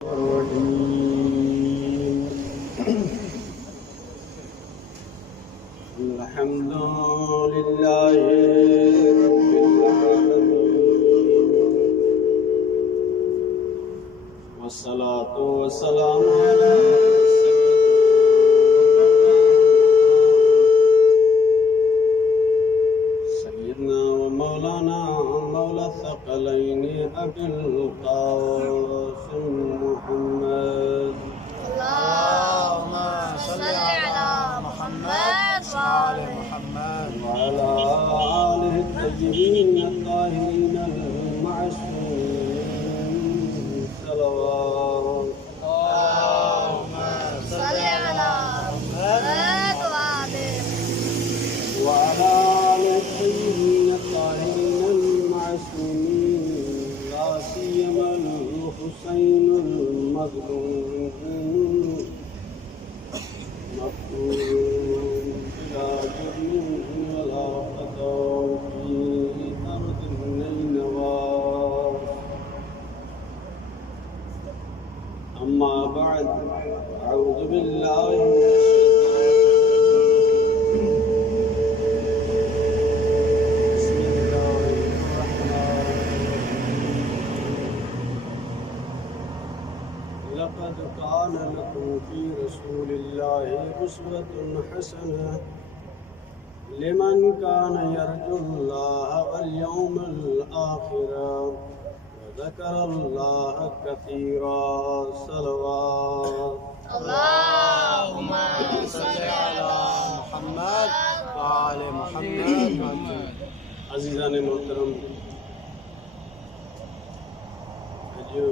वस्सलातु वस्सलामु अला सय्यिदना व मौलाना मौला थक़लैन अबिल क़ासिम मुहम्मद अल्लाहुम्मा सल्लि अला मुहम्मद व आले मुहम्मद व अला आलिहि तय्यबीन ताहिरीन मअसूमीन सलवात अल्लाहुम्मा सल्लि अला मुहम्मद व आले وعلى آل الطيبين الطاهرين المعصومين لا سيما الحسين المظلوم مقتول بلا جرم ولا خطأ في أرض النينوى أما بعد أعوذ بالله من لقد كان لكم في رسول الله أسوة حسنة لمن كان يرجو الله واليوم الآخر وذكر الله كثيرا صلوات اللهم صل على محمد व आले मुहम्मद। अजीज़ान मोहतरम, जो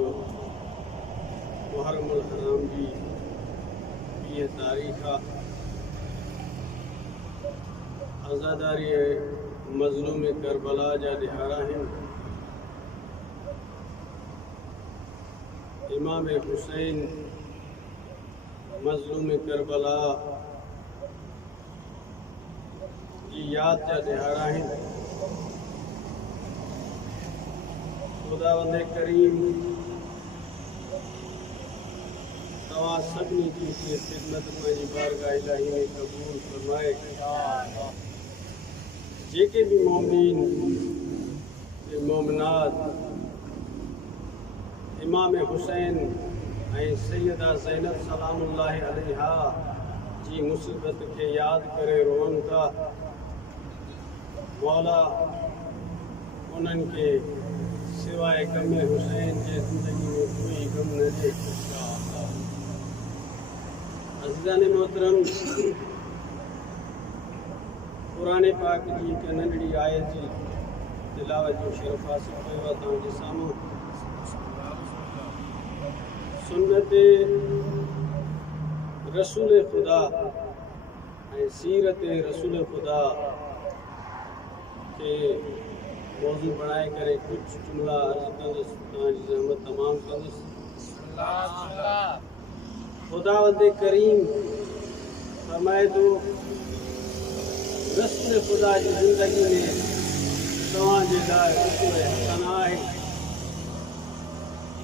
मुहर्रमुल हराम की ये तारीख़ आज़ादारी मज़लूम करबला जा दिहाड़ा हैं। इमाम हुसैन मज़लूम करबला की याद जा दिहाड़ा हैं। खुदावंद करीम तवा सभी की खिदमत में बारगाह इलाही में कबूल फरमाए। जेके भी मोमिन मोमिनात इमाम हुसैन ऐं सैयदा ज़ैनब सलामुल्लाहि अलैहा जी मुसीबत के याद करे रोअन था, मौला उन्हनि के सिवाय गम हुसैन जे ज़िंदगी में कोई गम न ॾे। अज़ीज़ान मोहतरम, क़ुरान पाक जी हिक नंढड़ी आयत जी तिलावत जो शरफ़ हासिल कयो आहे तव्हांजे साम्हूं। सुन्नत रसूल ख़ुदा ऐं सीरत रसूल ख़ुदा के मौज़ू बणाए करे कुझु जुमला अर्ज़ कंदुसि, तव्हांजी ज़हमत तमामु कंदुसि। खुदावंद करीम फरमाए थो, रसूल ख़ुदा जी ज़िंदगी में तव्हांजे लाइ उसवे हसना आहे।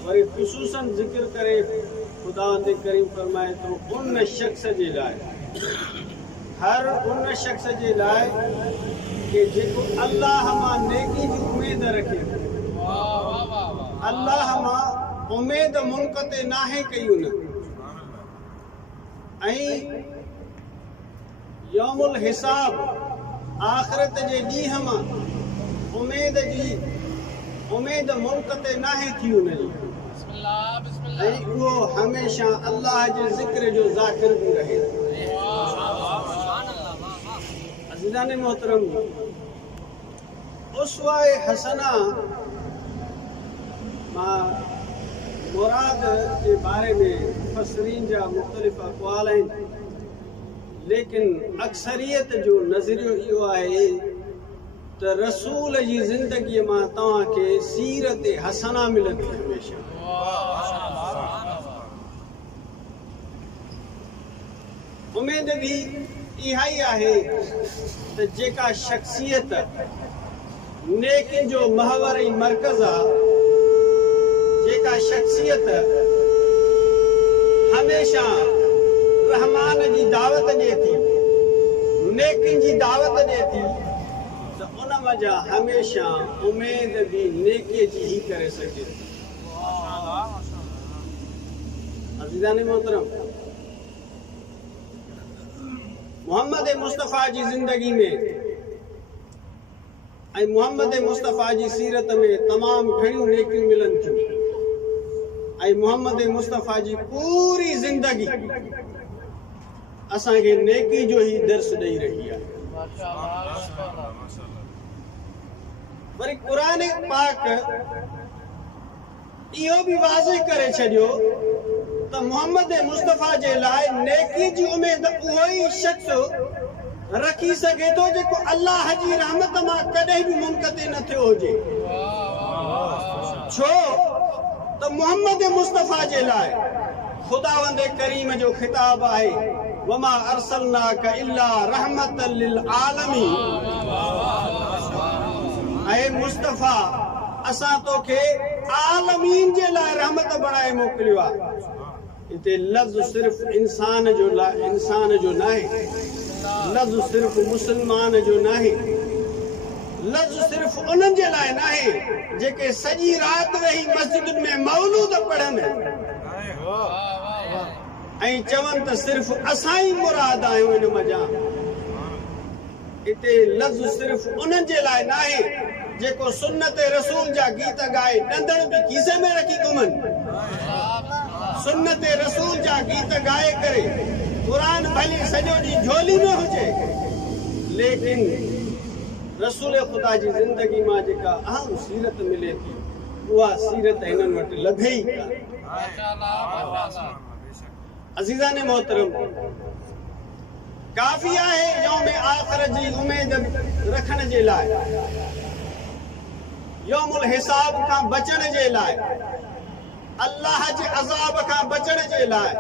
वरी ख़ुसूसन ज़िक्र करे खुदावंद करीम फरमाए थो, उन शख़्स जे लाइ, हर उन शख़्स जे लाइ कि जेको अल्लाह मां नेकी जी उमेद रखे। अल्लाह मां उमेद मुल्क ते नाहे कयूं न, ऐं यौमुल हिसाब आख़िरत जे ॾींहं मां उमेद मुल्क ते नाहे थियूं न, ऐं उहो हमेशह अल्लाह जे ज़िक्र जो ज़ाकिर बि रहे। अज़ीज़ान मोहतरम, उसवाए हसना मां मुराद के बारे में मुफ़स्सिरीन जा मुख़्तलिफ़ अक़वाल आहिनि, लेकिन अक्सरियत जो नज़रियो इहो आहे त रसूल जी ज़िंदगीअ मां तव्हांखे सीरत हसना मिलंदी हमेशह। उमेद भी इहा ई आहे त जेका शख़्सियत नेकी जो महवर ऐं मर्कज़ आहे, जेका शख़्सियत हमेशा रहमान जी दावत ॾिए थी, नेकिन जी दावत ॾिए थी, त उन वजह हमेशा उमेद भी नेकीअ जी ही करे सके थी। अज़ीज़ान मोहतरम, मोहम्मद मुस्तफ़ा जी ज़िंदगी में ऐं मोहम्मद मुस्तफ़ा जी सीरत में तमाम घणियूं नेकियूं मिलन थियूं ऐं मोहम्मद मुस्तफ़ा जी पूरी ज़िंदगी असांखे नेकी जो ही दर्स ॾेई रही आहे। वरी क़ुरान पाक इहो भी वाज़िह करे छॾियो त मोहम्मद मुस्तफ़ा जे लाइ नेकी जी उमेद उहो ई शख्स रखी सघे थो जेको अल्लाह जी रहमत मां कॾहिं भी मुनक़ते न थियो हुजे। छो त मोहम्मद मुस्तफ़ा जे लाइ खुदावंद करीम जो खिताब आहे, वमा अरसलनाक इल्ला रहमतल लिल आलमीन। ऐ मुस्तफ़ा, असां तोखे आलमीन जे लाइ रहमत बणाए मोकिलियो आहे। इते लफ़्ज़ सिर्फ़ इंसान जो नाहे, लफ़्ज़ सिर्फ़ मुसलमान जो नाहे, लफ़्ज़ सिर्फ़ उन्हनि जे लाइ नाहे जेके सॼी राति वेही मस्जिदुनि में मौलूद पढ़नि ऐं चवनि त सिर्फ़ असां ई मुराद आहियूं इन मज़ा। इते लफ़्ज़ सिर्फ़ उन्हनि जे लाइ नाहे जेको सुन्नत रसूल जा गीत गाए ॾंदड़ भी खीसे में रखी घुमनि। सुन्नत रसूल जा गीत गाए करे कुरान भली सॼो ॾींहुं झोली में हुजे, लेकिन रसूल खुदा जी ज़िंदगी मां जेका अहम सीरत मिले थी उहा सीरत हिननि वटि लॻे ई कान। अज़ीज़ान मोहतरम, काफ़ी आहे यौम आख़िर जी उमेद रखण जे लाइ, यौमुल हिसाब खां बचण जे लाइ, अल्लाह जे अज़ाब खां बचण जे लाइ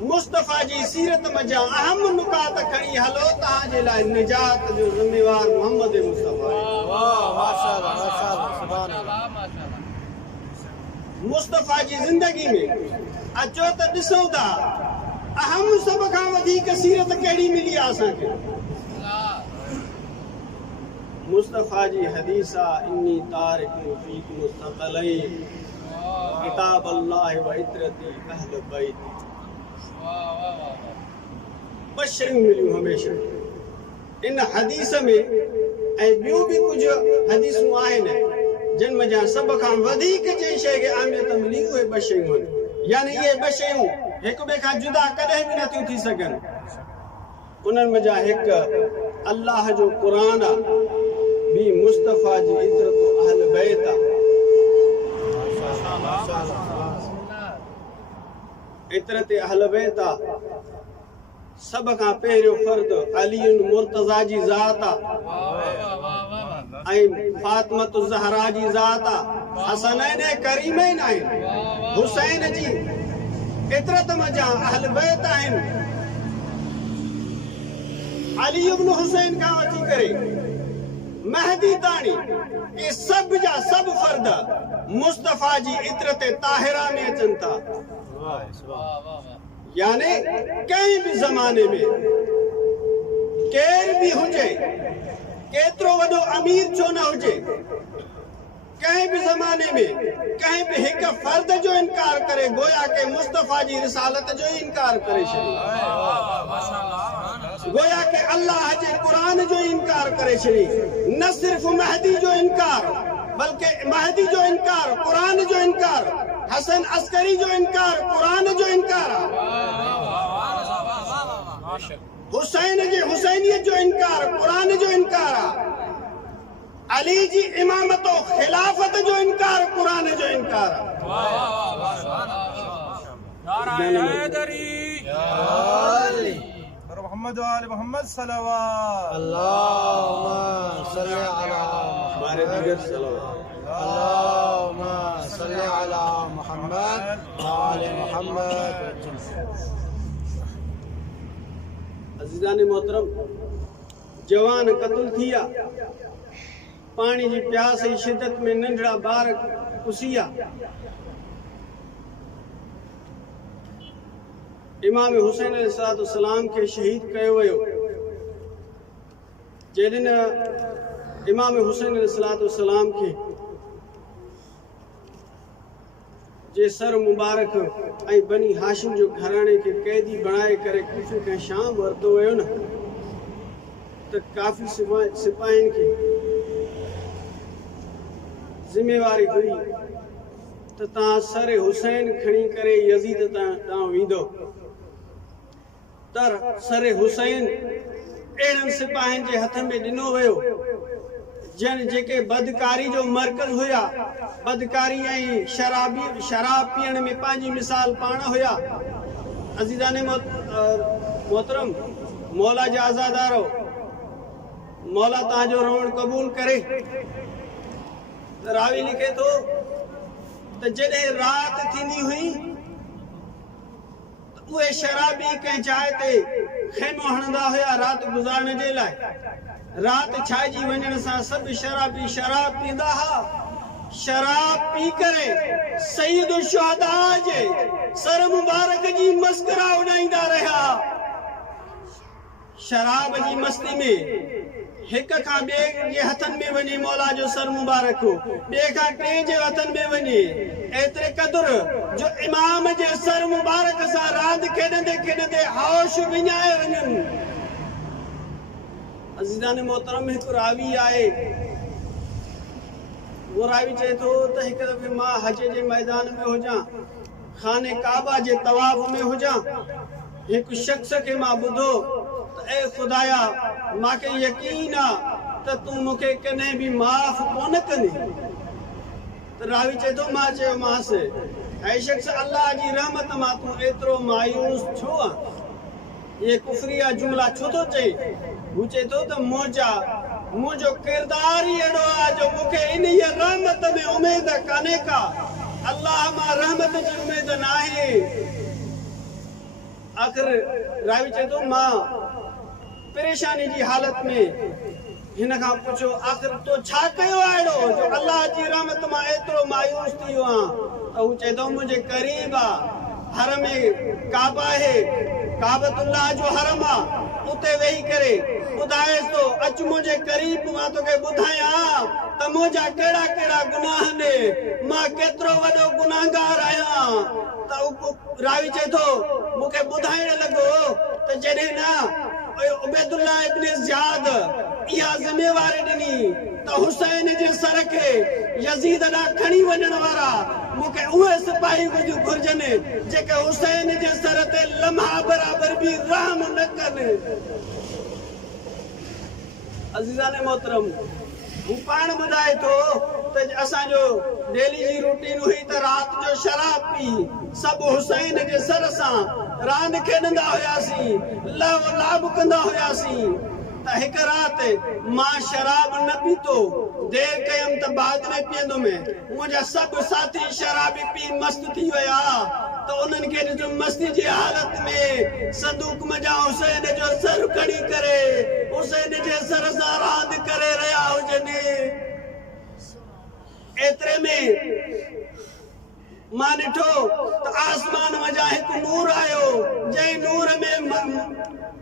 मुस्तफ़ा जी सीरत मजा अहम नुकात खणी हलो। तहां जे लाइ निजात जो ज़िम्मेवार मोहम्मद मुस्तफ़ा आहे। मुस्तफ़ा जी ज़िंदगी में अचो त ॾिसूं था अहम सभ खां वधीक सीरत कहिड़ी मिली आहे असांखे। मुस्तफ़ा जी हदीस आहे, इन्नी तारिकु फ़ीकुम मुस्तक़लैन किताब अल्लाह व इतरती अहल बैत। ॿ शयूं मिलियूं हमेशा इन हदीस में, ऐं ॿियूं भी कुछ हदीसूं आहिनि जिन में जा सभ खां वधीक जंहिं शइ खे अहमियत मिली उहे ॿ शयूं आहिनि। यानी इहे ॿ शयूं हिक ॿिए खां जुदा कॾहिं भी नथियूं थी सघनि। उन्हनि में जा हिकु अल्लाह जो क़ुरान आहे, ॿी मुस्तफ़ा जी इतरत अहल बैत आहे। इतरत अहल बैत आहे, सभ खां पहिरियों फर्द अली मुर्तज़ा जी ज़ात आहे ऐं फातिमत ज़हरा जी ज़ात आहे। हसनैन करीमैन आहिनि, हुसैन जी इतरत मजा अहल बैत आहिनि। अली इब्न हुसैन खां वठी करे महदी ताणी ये सब जा सब फर्द मुस्तफ़ा जी इतरत ताहिरा में अचनि था। यानी कहीं भी ज़माने में केर भी हुजे, केतिरो वॾो अमीर छो न हुजे, कहीं भी ज़माने में कहीं भी हिक फर्द जो इनकार करे गोया के मुस्तफ़ा जी रिसालत जो ही इनकार करे छॾे, गोया के अल्लाह जे क़ुरान जो इनकार करे छॾे। न सिर्फ महदी जो इनकार बल्कि महदी जो इनकार, क़ुरान जो इनकार, हसन अस्करी जो इनकार, क़ुरान जो इनकार, हुसैन जी हुसैनियत जो इनकार, क़ुरान जो इनकार, अली जी इमामत और खिलाफत जो इनकार, क़ुरान जो इनकार। मोहम्मद वाले मोहम्मद सल्लल्लाहु अल्लाहुम्मा सल्ली अला हमारे दिगर सल्लल्लाहु अल्लाहुम्मा सल्ली अला मुहम्मद वाले मोहम्मद। अज़ीज़ान मोहतरम, जवान क़त्ल थिया, पानी जी प्यास जी शिदत में नंढड़ा ॿार कुसिया, इमाम हुसैन अलैहिस्सलाम के शहीद कयो वियो। जॾहिं इमाम हुसैन अलैहिस्सलाम के जे सर मुबारक ऐं बनी हाशिम जो घराणे के कैदी बनाए करे कूफे खां शाम वरतो वियो न, तो काफ़ी सिपाहियुनि खे ज़िम्मेवारी हुई तो तव्हां सर हुसैन खणी करे यज़ीद ॾांहुं वेंदो। तर सर हुसैन अहिड़नि सिपाहियुनि जे हथ में ॾिनो वियो जन जेके बदकारी जो मर्कज़ हुया, बदकारी ऐं शराब पीअण में पंहिंजी मिसाल पाण हुया। अज़ीज़ाने मोहतरम, मौला जा आज़ादारो, मौला तव्हांजो रहण क़बूल करे। रावी लिखे थो त जॾहिं राति थींदी हुई त उहे शराबी कंहिं जाइ ते ख़ैमो हणंदा हुया राति गुज़ारण जे लाइ। राति छाइजी वञण सां सभु शराबी शराब पींदा हुआ। शराब पी करे सईद शुहदा जे सर मुबारक जी मस्करा उॾाईंदा रहिया। शराब जी मस्ती में हिक खां ॿिए जे हथनि में वञे मौला जो सर मुबारक, ॿिए खां टे जे हथनि में वञे, एतिरे क़दुरु जो इमाम जे सर मुबारक सां रांदि खेॾंदे खेॾंदे होश विञाए वञनि। अज़ीज़ाने मोहतरम, हिकु रावी आहे, वो रावी चए थो त हिकु दफ़े मां हज जे मैदान में हुजां, खाने काबा जे तवाफ़ में हुजां, हिकु शख्स खे मां ॿुधो त ए खुदाया, मांखे यकीन आहे त तूं मूंखे कॾहिं बि माफ़ कोन कंदे। त रावी चए थो, मां चयोमांसि, ऐं शख्स अल्लाह जी रहमत मां तूं एतिरो मायूस छो आहे? ये कुफरिया जुमला छो थो चए? हू चए थो त मुंहिंजो किरदार ई अहिड़ो आहे जो मूंखे इन रहमत में उमेद कान्हे का। अल्लाह मां रहमत जी उमेद न आहे। आख़िर रावी चए थो, मां परेशानी जी हालत में हिन खां पुछो, आख़िर तो छा कयो अहिड़ो जो अल्लाह जी रहमत मां एतिरो मायूस थी वियो आहियां? त हू चए थो, मुंहिंजे क़रीब आहे, हर में काबा आहे, काबतुल्लाह जो हरम आहे, उते वेही करे ॿुधाएसि थो, अचु मुंहिंजे क़रीब, मां तोखे ॿुधायां त मुंहिंजा कहिड़ा कहिड़ा गुनाह आहिनि, मां केतिरो वॾो गुनाहगार आहियां। त रावी चए थो, मूंखे ॿुधाइण लॻो त जॾहिं न उबैदुल्लाह इब्न ज़ियाद इहा ज़िम्मेवारी ॾिनी त हुसैन जे सर खे यज़ीद ॾांहुं खणी वञण वारा मूंखे उहे सिपाही घुर्जनि जेके हुसैन जे सर ते लम्हा बराबर बि रहम न कनि। अज़ीज़ाने मोहतरम, हू पाण ॿुधाए थो त असांजो डेली जी रूटीन हुई त राति जो शराब पी सभु हुसैन जे सर सां रांदि खेॾंदा हुयासीं, लव लाभ कंदा हुयासीं। त हिकु राति मां शराब न पीतो, देरि कयमि त बाद में पीअंदुमि। मुंहिंजा सभु साथी शराबी पी मस्त थी विया त उन्हनि खे ॾिठो मस्ती जी हालत में संदूक मजा हुसैन जो सर खणी करे हुसैन जे सर सां रांदि करे रहिया हुजनि। एतिरे में मां ॾिठो त आसमान मजा हिकु नूर आयो, जंहिं नूर में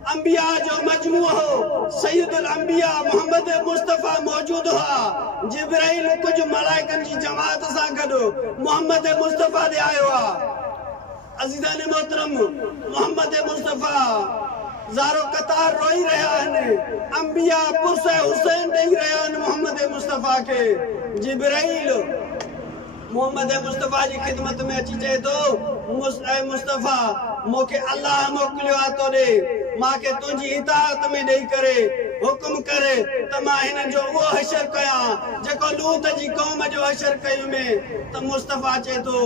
अंबिया जो मजमू हो, सैयदुल अंबिया मोहम्मद मुस्तफ़ा मौजूद हुआ। जिब्राइल कुछ मलाइकनि जी जमात सां गॾु मोहम्मद मुस्तफ़ा ते आयो आहे। अज़ीज़ाने मोहतरम, मोहम्मद मुस्तफ़ा ज़ारो कतार रोई रहिया आहिनि, अंबिया पुरस हुसैन ॾेई रहिया आहिनि मोहम्मद मुस्तफ़ा खे। जिब्राइल मोहम्मद मुस्तफ़ा जी ख़िदमत में अची चए थो, मुस्तफ़ा मूंखे अल्लाह मोकिलियो आहे तोॾे, मांखे तुंहिंजी इताअत में ॾेई करे हुकुम करे त मां हिननि जो उहो हशर कयां जेको लूत जी क़ौम जो हशर कयुमि। त मुस्तफ़ा चए थो,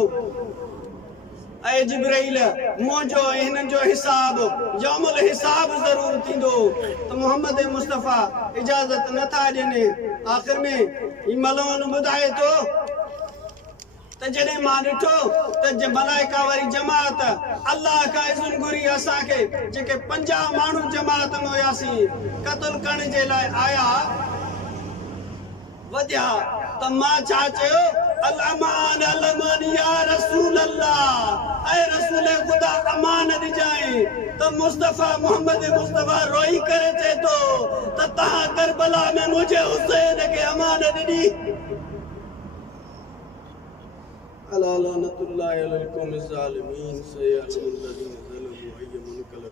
ऐं जिब्राइल, मुंहिंजो हिननि जो हिसाब यौमुल हिसाब ज़रूर थींदो। त मोहम्मद मुस्तफ़ा इजाज़त नथा ॾियनि। आख़िर में ही मलून ॿुधाए थो त जॾहिं मां ॾिठो त मलाइका वारी जमात अल्लाह खां इज़्न घुरी असांखे जेके 50 माण्हू जमात में हुयासीं क़त्ल करण जे लाइ आया वधिया, त मां छा चयो, अल अमान या रसूल अल्लाह, ऐ रसूल खुदा अमानत जाए तो मुस्तफा मोहम्मद मुस्तफा रोई करे चे तो तहा करबला में मुझे हुसैन के अमानत दी अला लानतुल्लाहि अलैहि व सल्लम ज़ालिमीन सयअलमुल्लज़ीना ज़लमू अय्युल मुनक़लब।